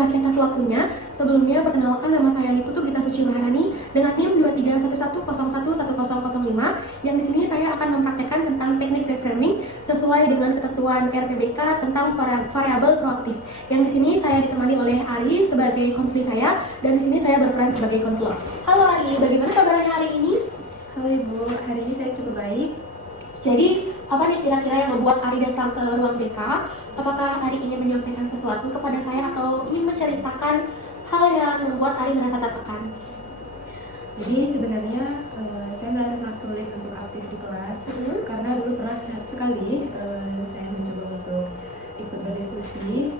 kasih atas waktunya. Sebelumnya, perkenalkan nama saya Niputu Gita Suci Maharani dengan NIM 2311011005 yang di sini saya akan mempraktekkan tentang teknik reframing sesuai dengan ketentuan RPBK tentang variabel proaktif. Yang di sini saya ditemani oleh Ari sebagai konselor saya dan di sini saya berperan sebagai konselor. Halo Ari, bagaimana kabarnya hari ini? Halo Ibu, hari ini saya cukup baik. Jadi, apa nih kira-kira yang membuat Ari datang ke ruang BK? Apakah Ari ingin menyampaikan sesuatu kepada saya atau ingin menceritakan hal yang membuat Ari merasa tertekan? Jadi sebenarnya saya merasa sangat sulit untuk aktif di kelas karena dulu pernah sekali saya mencoba untuk ikut berdiskusi,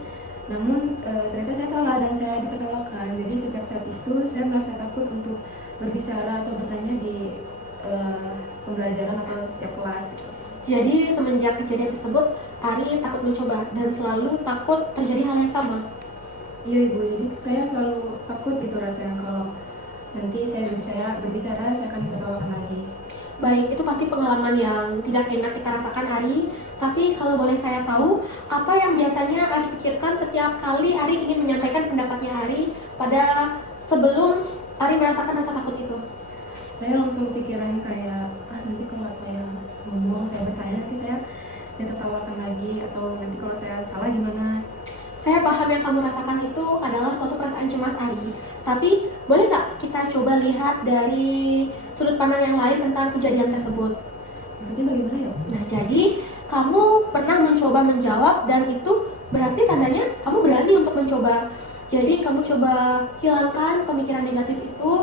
namun ternyata saya salah dan saya ditertawakan. Jadi sejak saat itu saya merasa takut untuk berbicara atau bertanya di pembelajaran atau setiap kelas. Jadi semenjak kejadian tersebut, Ari takut mencoba dan selalu takut terjadi hal yang sama. Iya Ibu, jadi saya selalu takut gitu rasanya kalau nanti saya berbicara saya akan ditertawakan lagi. Baik, itu pasti pengalaman yang tidak enak kita rasakan, Ari. Tapi kalau boleh saya tahu, apa yang biasanya Ari pikirkan setiap kali Ari ingin menyampaikan pendapatnya Ari pada sebelum Ari merasakan rasa takut itu? Saya langsung pikiran kayak, nanti kalau saya ngomong, saya bertanya, nanti saya ditertawakan lagi, atau nanti kalau saya salah gimana. Saya paham yang kamu rasakan itu adalah suatu perasaan cemas Ari. Tapi, boleh nggak kita coba lihat dari sudut pandang yang lain tentang kejadian tersebut? Maksudnya bagaimana ya? Nah, jadi kamu pernah mencoba menjawab dan itu berarti tandanya kamu berani untuk mencoba. Jadi kamu coba hilangkan pemikiran negatif itu,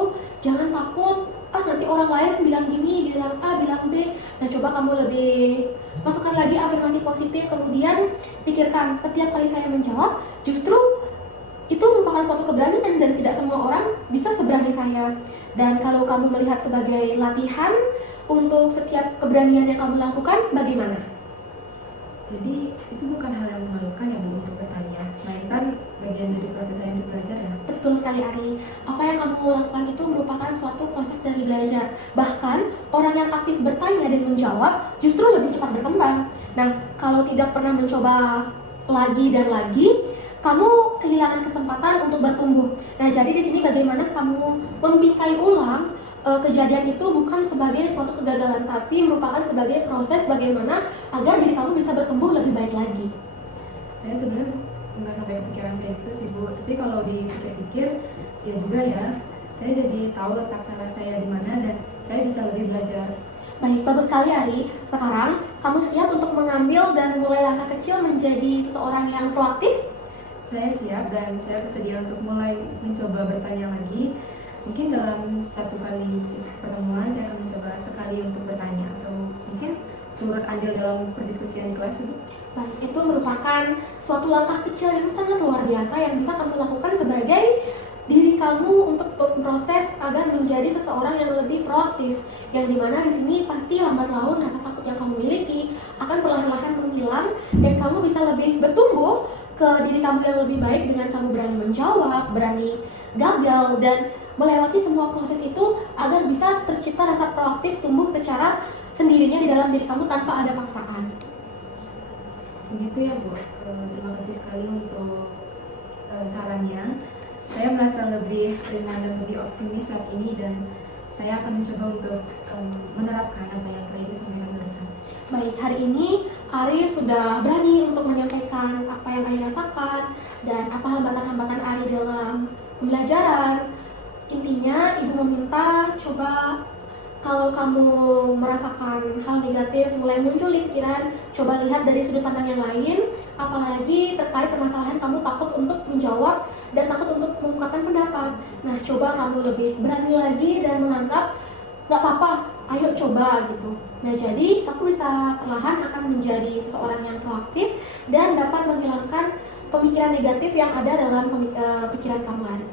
jangan takut, nanti orang lain bilang gini, bilang A, bilang B. Nah, coba kamu lebih masukkan lagi afirmasi positif, kemudian pikirkan setiap kali saya menjawab, justru itu merupakan suatu keberanian dan tidak semua orang bisa seberani saya. Dan kalau kamu melihat sebagai latihan untuk setiap keberanian yang kamu lakukan, bagaimana? Jadi itu bukan hal yang memalukan ya Bu untuk bertanya, melainkan bagian dari proses saya untuk belajar ya. Betul sekali Ari, apa yang kamu lakukan itu merupakan suatu proses dari belajar. Bahkan orang yang aktif bertanya dan menjawab justru lebih cepat berkembang. Nah, kalau tidak pernah mencoba lagi dan lagi, kamu kehilangan kesempatan untuk bertumbuh. Nah, jadi di sini bagaimana kamu membingkai ulang kejadian itu bukan sebagai suatu kegagalan, tapi merupakan sebagai proses bagaimana agar diri kamu bisa bertumbuh lebih baik lagi. Saya sebenarnya nggak sampai kepikiran kayak gitu sih Bu, tapi kalau dipikir-pikir ya juga ya, saya jadi tahu letak salah saya di mana dan saya bisa lebih belajar. Baik, bagus sekali Ari. Sekarang kamu siap untuk mengambil dan mulai langkah kecil menjadi seorang yang proaktif? Saya siap dan saya bersedia untuk mulai mencoba bertanya lagi. Mungkin dalam satu kali pertemuan saya akan mencoba sekali untuk bertanya atau mungkin turut andil dalam perdiskusian kelas itu. Baik, itu merupakan suatu langkah kecil yang sangat luar biasa yang bisa kamu lakukan sebagai diri kamu untuk proses agar menjadi seseorang yang lebih proaktif. Yang dimana di sini pasti lambat laun rasa takut yang kamu miliki akan perlahan-lahan menghilang dan kamu bisa lebih bertumbuh ke diri kamu yang lebih baik dengan kamu berani menjawab, berani gagal dan melewati semua proses itu agar bisa tercipta rasa proaktif tumbuh secara sendirinya di dalam diri kamu tanpa ada paksaan. Begitu ya Bu, terima kasih sekali untuk sarannya. Saya merasa lebih ringan dan lebih optimis saat ini dan saya akan mencoba untuk menerapkan apa yang Ibu sampaikan barusan. Baik, hari ini Ari sudah berani untuk menyampaikan apa yang Ari rasakan dan apa hambatan-hambatan Ari dalam pembelajaran. Intinya, Ibu meminta coba kalau kamu merasakan hal negatif mulai muncul di pikiran, coba lihat dari sudut pandang yang lain, apalagi terkait permasalahan kamu takut untuk menjawab dan takut untuk mengungkapkan pendapat. Nah, coba kamu lebih berani lagi dan menganggap nggak apa-apa, ayo coba gitu. Nah, jadi kamu bisa perlahan akan menjadi seseorang yang proaktif dan dapat menghilangkan pemikiran negatif yang ada dalam pikiran kamu hari.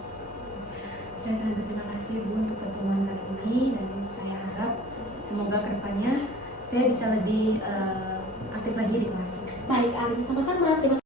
Saya sangat berterima kasih Bu untuk pertemuan kali ini dan saya harap semoga kedepannya saya bisa lebih aktif lagi di kelas. Baik, Ari, sama-sama. Terima kasih.